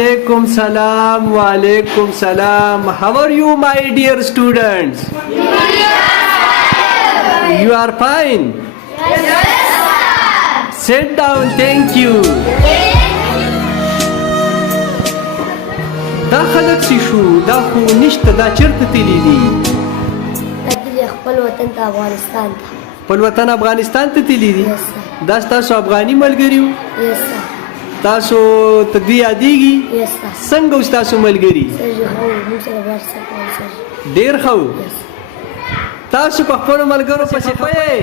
Walaikum salam. Walaikum salam. How are you, my dear students? You are fine. Sit down. Thank you. دا خلک څه شو؟ دا خو نشته. دا چیرته تللی دي؟ خپل وطن ته افغانستان ته. خپل وطن افغانستان ته تللی دي؟ Yes, sir. دا ستاسو افغاني ملګري وو؟ Yes, sir. تاسو ته دوی یادېږي؟ Yes, sir. څنګه وو ستاسو ملګري؟ سر جي هو موږ سره ورسره کول سر. ډېر ښه وو. Yes. تاسو په خپلو ملګرو پسې ښه یې؟